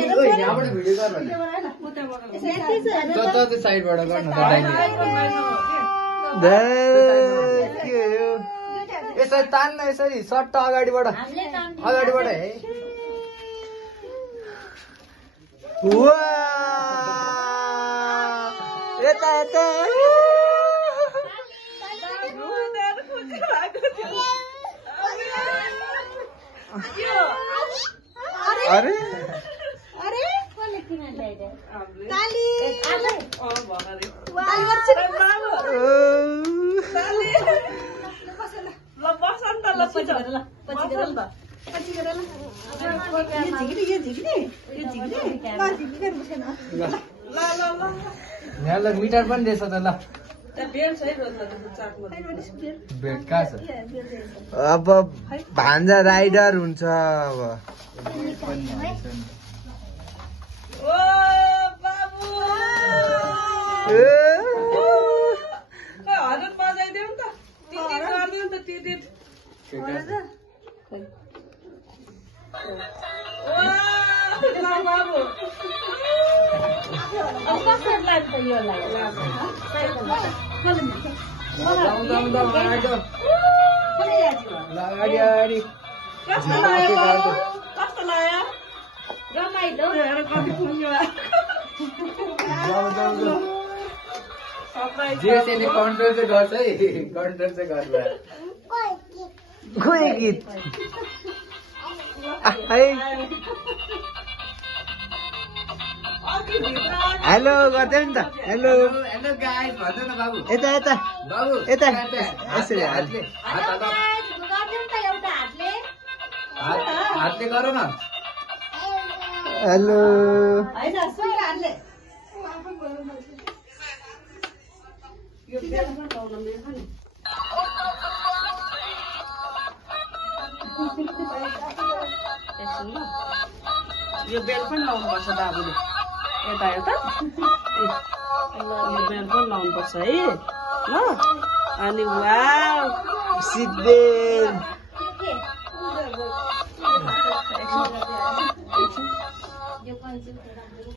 यहाँबाट भिडियो गर भने त साइडबाट गर्नु यसरी तान्न यसरी सट्ट अगाडिबाट है यता यता अरे अरे कसले किन ल्याइदे ताली ल बसन्त ल पछि गरेर यहाँलाई मिटर पनि दिएछ त ल अब भान्जा राइडर हुन्छ अब त्यसले कन्ट्रोल चाहिँ गर्छ है कन्ट्रोल चाहिँ गर्छ खोइ गीत हेलो गर्दै नि त हेलो हेलो गाइस भन्छ न बाबु यता यता बाबु यता यसरी हातले हातले गर न हेलो हैन सुन हातले यो बेला पनि लाउन मिल्छ नि यो बेल पनि लाउनुपर्छ बाबुले यता यता ल यो बेल पनि लाउनुपर्छ है ल अनि वाउ सिद्धेन